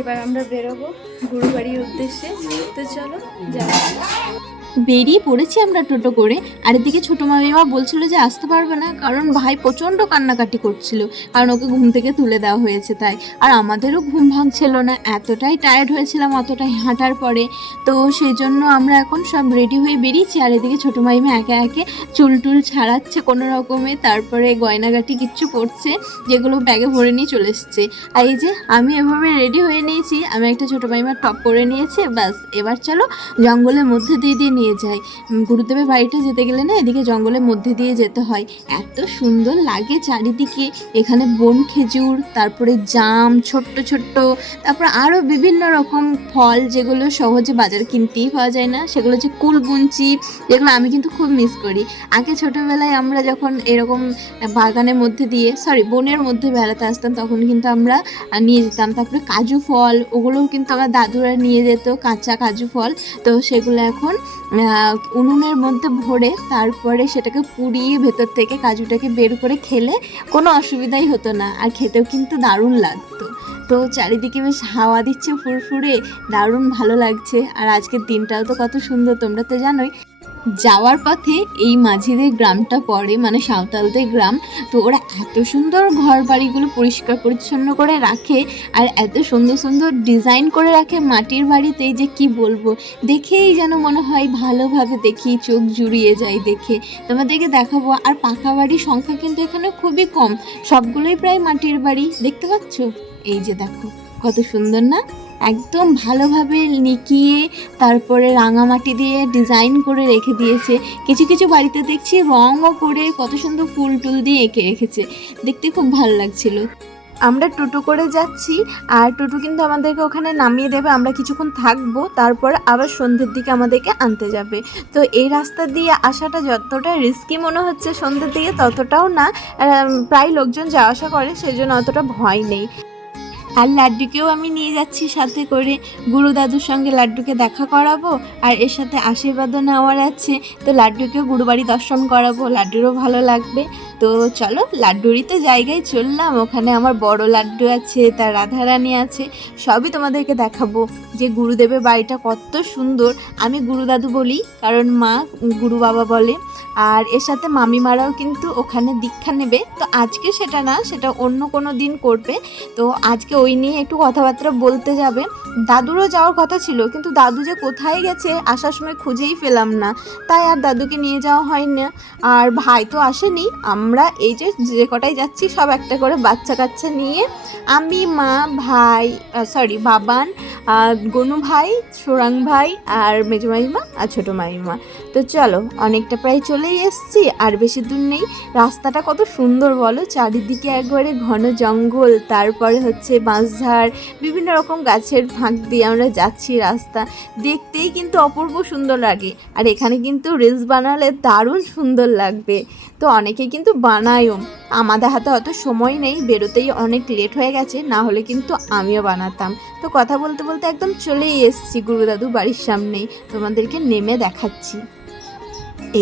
এবার আমরা বেরোবো গুরুবাড়ির উদ্দেশ্যে। তো চলো যাই। বেরিয়ে পড়েছি আমরা টোটো করে। আর এদিকে ছোটো মামিমা বলছিল যে আসতে পারবে না, কারণ ভাই প্রচণ্ড কান্নাকাটি করছিল, কারণ ওকে ঘুম থেকে তুলে দেওয়া হয়েছে তাই। আর আমাদেরও ঘুম ভাঙছিল না, এতটাই টায়ার্ড হয়েছিলাম অতটাই হাঁটার পরে। তো সেই জন্য আমরা এখন সব রেডি হয়ে বেরিয়েছি। আর এদিকে ছোটো মামিমা একে একে চুল টুল ছাড়াচ্ছে কোনো রকমে, তারপরে গয়নাগাটি কিচ্ছু পড়ছে যেগুলো ব্যাগে ভরে নিয়ে চলে এসছে। আর এই যে আমি এভাবে রেডি হয়ে নিয়েছি, আমি একটা ছোটো মামিমার টপ পরে নিয়েছি। ব্যাস এবার চলো জঙ্গলের মধ্যে দিয়ে দিয়ে নিয়ে যাই। গুরুদেবের বাড়িতে যেতে গেলে না এদিকে জঙ্গলের মধ্যে দিয়ে যেতে হয়। এত সুন্দর লাগে চারিদিকে, এখানে বন খেজুর, তারপরে জাম ছোট্ট ছোট্ট, তারপর আরও বিভিন্ন রকম ফল যেগুলো সহজে বাজারে কিনতেই পাওয়া যায় না, সেগুলো হচ্ছে কুলবুঞ্চি, যেগুলো আমি কিন্তু খুব মিস করি। আগে ছোটোবেলায় আমরা যখন এরকম বাগানের মধ্যে দিয়ে বনের মধ্যে বেড়াতে আসতাম তখন কিন্তু আমরা নিয়ে যেতাম। তারপরে কাজু ফল, ওগুলোও কিন্তু আমার দাদুরা নিয়ে যেত, কাঁচা কাজু ফল। তো সেগুলো এখন উনুনের মধ্যে ভরে তারপরে সেটাকে পুড়িয়ে ভেতর থেকে কাজুটাকে বের করে খেলে কোনো অসুবিধাই হতো না, আর খেতেও কিন্তু দারুণ লাগতো। তো চারিদিকে বেশ হাওয়া দিচ্ছে ফুরফুরে, দারুণ ভালো লাগছে। আর আজকের দিনটাও তো কত সুন্দর, তোমরা তো জানোই। যাওয়ার পথে এই মাঝিদের গ্রামটা পড়ে, মানে সাঁওতালদের গ্রাম। তো ওরা এত সুন্দর ঘর বাড়িগুলো পরিষ্কার পরিচ্ছন্ন করে রাখে, আর এত সুন্দর সুন্দর ডিজাইন করে রাখে মাটির বাড়িতে, যে কি বলবো, দেখেই যেন মনে হয় ভালোভাবে দেখি, চোখ জুড়িয়ে যায় দেখে। তোমাদেরকে দেখাবো। আর পাকা বাড়ির সংখ্যা কিন্তু এখানে খুবই কম, সবগুলোই প্রায় মাটির বাড়ি, দেখতে পাচ্ছ? এই যে দেখো কত সুন্দর না, একদম ভালোভাবে নিকিয়ে তারপরে রাঙামাটি দিয়ে ডিজাইন করে রেখে দিয়েছে। কিছু কিছু বাড়িতে দেখছি রঙও করে কত সুন্দর ফুল টুল দিয়ে এঁকে রেখেছে, দেখতে খুব ভালো লাগছিল। আমরা টোটো করে যাচ্ছি, আর টোটো কিন্তু আমাদেরকে ওখানে নামিয়ে দেবে, আমরা কিছুক্ষণ থাকবো, তারপর আবার সন্ধ্যের দিকে আমাদেরকে আনতে যাবে। তো এই রাস্তা দিয়ে আসাটা যতটা রিস্কি মনে হচ্ছে সন্ধ্যের দিকে ততটাও না, প্রায় লোকজন যাওয়া আসা করে, সেজন্য অতটা ভয় নেই। আর লাড্ডুকেও আমি নিয়ে যাচ্ছি সাথে করে, গুরু দাদুর সঙ্গে লাড্ডুকে দেখা করাবো, আর এর সাথে আশীর্বাদও নেওয়ার আছে। তো লাড্ডুকেও গুরুবাড়ি দর্শন করাবো, লাড্ডুরও ভালো লাগবে। তো চলো লাড্ডুরই তো জায়গায় চললাম, ওখানে আমার বড় লাড্ডু আছে, তার রাধারানী আছে, সবই তোমাদেরকে দেখাবো যে গুরুদেবের বাড়িটা কত সুন্দর। আমি গুরু দাদু বলি, কারণ মা গুরু বাবা বলে। আর এর সাথে মামিমারাও কিন্তু ওখানে দীক্ষা নেবে, তো আজকে সেটা না, সেটা অন্য কোনো দিন করবে। তো আজকে ওই নিয়ে একটু কথাবার্তা বলতে যাবে। দাদুরও যাওয়ার কথা ছিল, কিন্তু দাদু যে কোথায় গেছে আসার সময় খুঁজেই পেলাম না, তাই আর দাদুকে নিয়ে যাওয়া হয় না। আর ভাই তো আসেনি, আমরা এই যে কটাই যাচ্ছি সব একটা করে বাচ্চা কাচ্চা নিয়ে, আমি, মা, ভাই, বাবান, গনু ভাই, সোরাং ভাই, আর মেজো মামিমা আর ছোটো মামিমা। তো চলো অনেকটা প্রায় চলেই এসছি, আর বেশি দূর নেই। রাস্তাটা কত সুন্দর বলো, চারিদিকে একবারে ঘন জঙ্গল, তারপরে হচ্ছে বাঁশঝাড়, বিভিন্ন রকম গাছের ফাঁক দিয়ে আমরা যাচ্ছি। রাস্তা দেখতেই কিন্তু অপূর্ব সুন্দর লাগে, আর এখানে কিন্তু রিলস বানালে দারুণ সুন্দর লাগবে। তো অনেকেই কিন্তু বানায়ও, আমাদের হাতে অত সময় নেই, বেরোতেই অনেক লেট হয়ে গেছে, না হলে কিন্তু আমিও বানাতাম। তো কথা বলতে বলতে একদম চলেই এসছি গুরুদাদু বাড়ির সামনেই, তোমাদেরকে নেমে দেখাচ্ছি।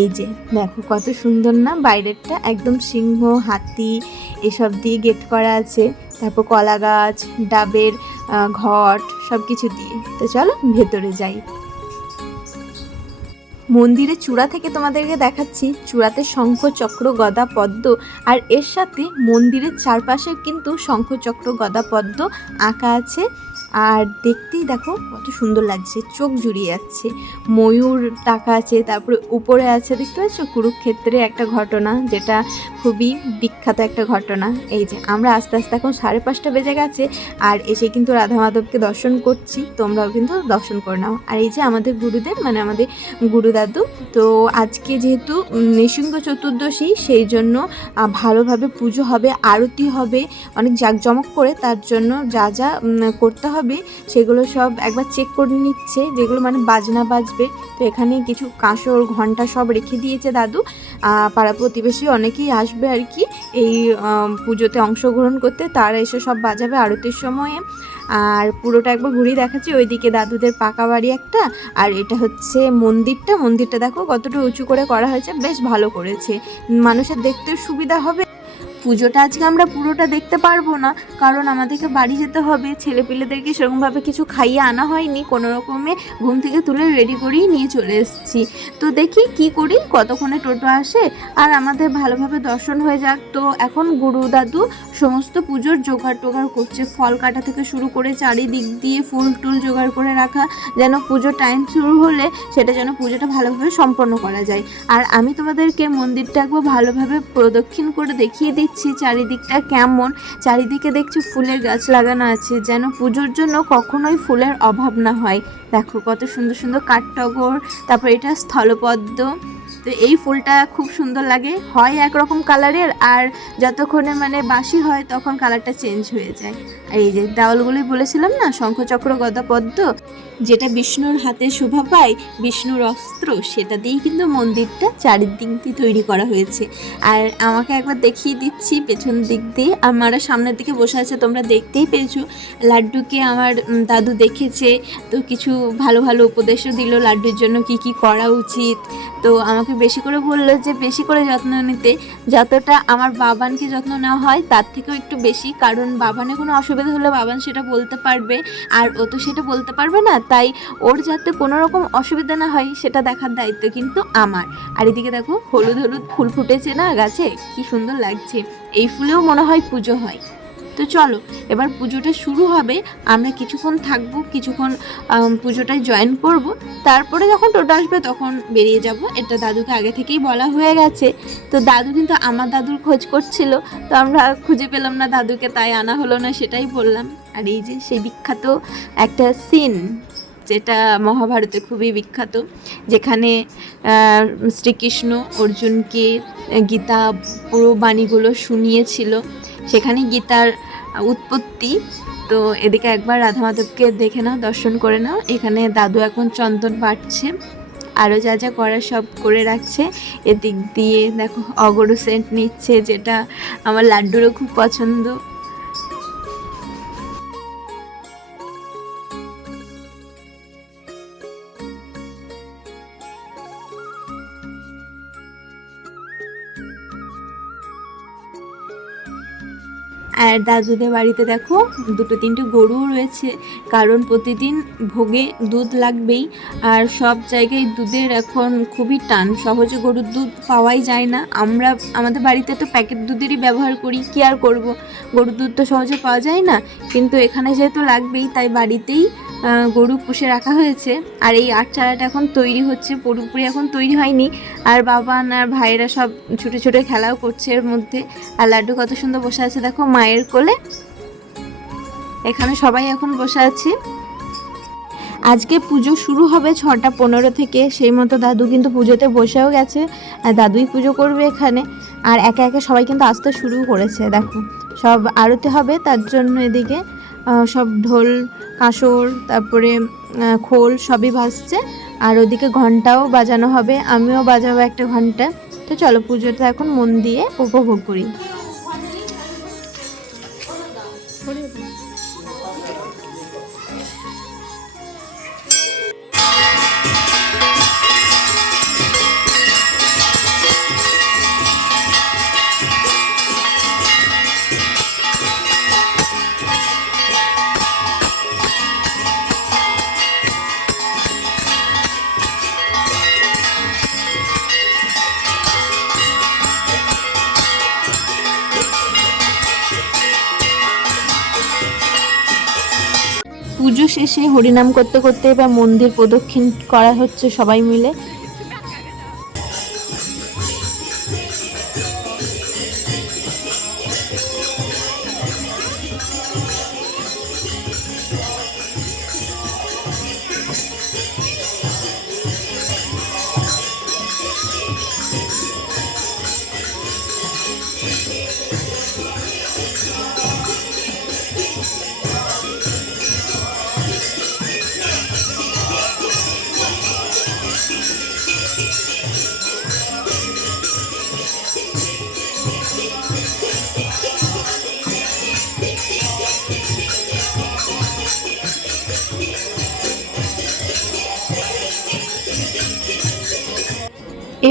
এই যে দেখো কত সুন্দর না বাইরেরটা, একদম সিংহ, হাতি এসব দিয়ে গেট করা আছে, তারপর কলা গাছ, ডাবের ঘট, সব কিছু দিয়ে। তো চলো ভেতরে যাই। মন্দিরের চূড়া থেকে তোমাদেরকে দেখাচ্ছি, চূড়াতে শঙ্খ চক্র গদা পদ্ম, আর এর সাথে মন্দিরের চারপাশে কিন্তু শঙ্খ চক্র গদা পদ্ম আঁকা আছে। আর দেখতেই দেখো কত সুন্দর লাগছে, চোখ জুড়িয়ে যাচ্ছে। ময়ূর টাকা আছে, তারপরে উপরে আছে দেখতে পাচ্ছ কুরুক্ষেত্রে একটা ঘটনা, যেটা খুবই বিখ্যাত একটা ঘটনা। এই যে আমরা আস্তে আস্তে এখন 5:30 বেজে গেছে, আর এসে কিন্তু রাধা মাধবকে দর্শন করছি, তোমরাও কিন্তু দর্শন করে নাও। আর এই যে আমাদের গুরুদেব, মানে আমাদের গুরু দাদু। তো আজকে যেহেতু নৃসিংহ চতুর্দশী, সেই জন্য ভালোভাবে পুজো হবে, আরতি হবে অনেক জাঁকজমক করে, তার জন্য যা যা করতে হবে সেগুলো সব একবার চেক করে নিচ্ছে, যেগুলো মানে বাজনা বাজবে। তো এখানে কিছু কাঁসর ঘণ্টা সব রেখে দিয়েছে দাদু, পাড়া প্রতিবেশী অনেকেই আসবে আর কি এই পুজোতে অংশগ্রহণ করতে, তারা এসে সব বাজাবে আরতির সময়ে। আর পুরোটা একবার ঘুরিয়ে দেখাচ্ছি, ওইদিকে দাদুদের পাকা বাড়ি একটা, আর এটা হচ্ছে মন্দিরটা দেখো কতটা উঁচু করে করা হয়েছে, বেশ ভালো করেছে, মানুষের দেখতেও সুবিধা হবে। পুজোটা আজকে আমরা পুরোটা দেখতে পারবো না, কারণ আমাদেরকে বাড়ি যেতে হবে। ছেলেপিলেদেরকে সেরকমভাবে কিছু খাইয়ে আনা হয়নি, কোনো রকমে ঘুম থেকে তুলে রেডি করেই নিয়ে চলে এসেছি। তো দেখি কি করি, কতক্ষণে টোটো আসে আর আমাদের ভালোভাবে দর্শন হয়ে যাক। তো এখন গুরু দাদু সমস্ত পুজোর জোগাড় টোগাড় করছে, ফল কাটা থেকে শুরু করে চারিদিক দিয়ে ফুল টুল জোগাড় করে রাখা, যেন পুজোর টাইম শুরু হলে সেটা যেন পুজোটা ভালোভাবে সম্পন্ন করা যায়। আর আমি তোমাদেরকে মন্দিরটা একবার ভালোভাবে প্রদক্ষিণ করে দেখিয়ে দিচ্ছি চারিদিকটা কেমন। চারিদিকে দেখছি ফুলের গাছ লাগানো আছে, যেন পুজোর জন্য কখনোই ফুলের অভাব না হয়। দেখো কত সুন্দর সুন্দর কাঠটগর, তারপর এটা স্থলপদ্ম। তো এই ফুলটা খুব সুন্দর লাগে, হয় একরকম কালারের, আর যতক্ষণে মানে বাসি হয় তখন কালারটা চেঞ্জ হয়ে যায়। আর এই যে দেওয়ালগুলোই বলেছিলাম না, শঙ্খচক্র গদা পদ্ম, যেটা বিষ্ণুর হাতে শোভা পায়, বিষ্ণুর অস্ত্র, সেটা দিয়েই কিন্তু মন্দিরটা চারিদিকটি তৈরি করা হয়েছে। আর আমাকে একবার দেখিয়ে দিচ্ছি পেছন দিক দিয়ে, আমারা সামনের দিকে বসে আছে, তোমরা দেখতেই পেয়েছো। লাড্ডুকে আমার দাদু দেখেছে, তো কিছু ভালো ভালো উপদেশও দিল লাড্ডুর জন্য কি কি করা উচিত। তো আমাকে বেশি করে বললো যে বেশি করে যত্ন নিতে, যতটা আমার বাবানকে যত্ন নেওয়া হয় তার থেকেও একটু বেশি, কারণ বাবানের কোনো অসুবিধা হলে বাবান সেটা বলতে পারবে, আর ও তো সেটা বলতে পারবে না, তাই ওর যাতে কোনো রকম অসুবিধা না হয় সেটা দেখার দায়িত্ব কিন্তু আমার। আর এদিকে দেখো হলুদ হলুদ ফুল ফুটেছে না গাছে, কি সুন্দর লাগছে। এই ফুলেও মনে হয় পুজো হয়। তো চলো এবার পুজোটা শুরু হবে, আমরা কিছুক্ষণ থাকবো, কিছুক্ষণ পুজোটায় জয়েন করব, তারপরে যখন টোটো আসবে তখন বেরিয়ে যাব। এটা দাদুকে আগে থেকেই বলা হয়ে গেছে। তো দাদু কিন্তু আমার দাদুর খোঁজ করছিল, তো আমরা খুঁজে পেলাম না দাদুকে, তাই আনা হলো না, সেটাই বললাম। আর এই যে সেই বিখ্যাত একটা সিন, যেটা মহাভারতে খুবই বিখ্যাত, যেখানে শ্রীকৃষ্ণ অর্জুনকে গীতা পুরো বাণীগুলো শুনিয়েছিল, সেখানে গীতার উৎপত্তি। তো এদিকে একবার রাধা মাধবকে দেখে নাও, দর্শন করে নাও। এখানে দাদু এখন চন্দন বাটছে, আরও যা যা করার সব করে রাখছে। এদিক দিয়ে দেখো অগরু সেন্ট নিচ্ছে, যেটা আমার লাড্ডুরও খুব পছন্দ। আর দাদুদের বাড়িতে দেখো 2-3টে গরুও রয়েছে, কারণ প্রতিদিন ভোগে দুধ লাগবেই। আর সব জায়গায় দুধের এখন খুবই টান, সহজে গরুর দুধ পাওয়াই যায় না। আমরা আমাদের বাড়িতে তো প্যাকেট দুধেরই ব্যবহার করি, কী আর করবো, গরুর দুধ তো সহজে পাওয়া যায় না। কিন্তু এখানে যেহেতু লাগবেই, তাই বাড়িতেই গরু পুষে রাখা হয়েছে। আর এই আট চারাটা এখন তৈরি হচ্ছে, পুরোপুরি এখন তৈরি হয়নি। আর বাবা আর ভাইয়েরা সব ছোটো ছোটো খেলাও করছে এর মধ্যে। আর লাড্ডু কত সুন্দর বসে আছে দেখো মায়ের কোলে, এখানে সবাই এখন বসে আছে। আজকে পুজো শুরু হবে 6:15 থেকে, সেই মতো দাদু কিন্তু পুজোতে বসেও গেছে, আর দাদুই পুজো করবে এখানে। আর একে একে সবাই কিন্তু আসতে শুরু করেছে, দেখো সব আরতি হবে, তার জন্য এদিকে সব ঢোল কাঁসর তারপরে খোল সবই ভাসছে। আর ওদিকে ঘন্টাও বাজানো হবে, আমিও বাজাবো একটা ঘন্টা। তো চলো পুজোটা এখন মন দিয়ে উপভোগ করি। পুজো শেষে হরিনাম করতে করতে এবার মন্দির প্রদক্ষিণ করা হচ্ছে সবাই মিলে।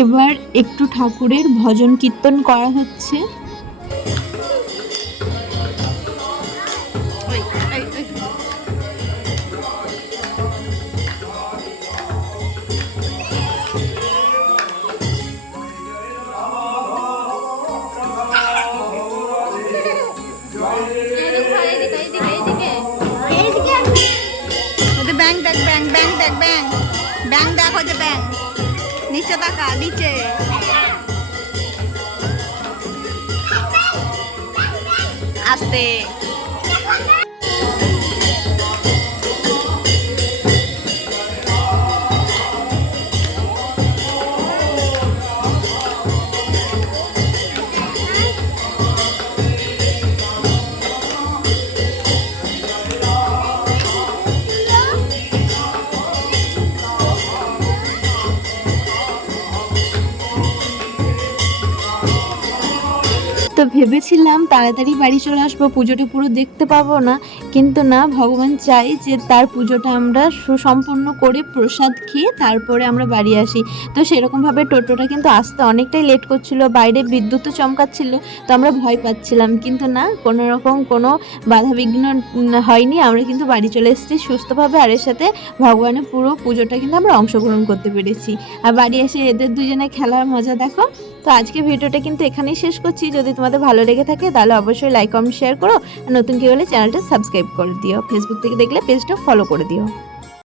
এবার একটু ঠাকুরের ভজন কীর্তন করা হচ্ছে। ব্যাং দেখো যে ব্যাং, নিচে তাকা, নিচে। আস্তে। তো ভেবেছিলাম তাড়াতাড়ি বাড়ি চলে আসবো, পুজোটা পুরো দেখতে পাবো না, কিন্তু না, ভগবান চাই যে তার পুজোটা আমরা সুসম্পন্ন করে প্রসাদ খেয়ে তারপরে আমরা বাড়ি আসি। তো সেরকমভাবে টোটোটা কিন্তু আসতে অনেকটাই লেট করছিল, বাইরে বিদ্যুৎও চমকাচ্ছিল, তো আমরা ভয় পাচ্ছিলাম, কিন্তু না, কোনো রকম কোনো বাধাবিঘ্ন হয়নি, আমরা কিন্তু বাড়ি চলে এসেছি সুস্থভাবে। আর এর সাথে ভগবানের পুরো পুজোটা কিন্তু আমরা অংশগ্রহণ করতে পেরেছি। আর বাড়ি এসে এদের দুজনে খেলার মজা দেখো। তো আজকে ভিডিওটা কিন্তু এখানেই শেষ করছি। যদি তোমাদের ভালো লেগে থাকে তাহলে অবশ্যই লাইক কমেন্ট শেয়ার করো, আর নতুন কেউ হলে চ্যানেলটা সাবস্ক্রাইব করে দিও, ফেসবুক থেকে দেখলে পেজটা ফলো করে দিও।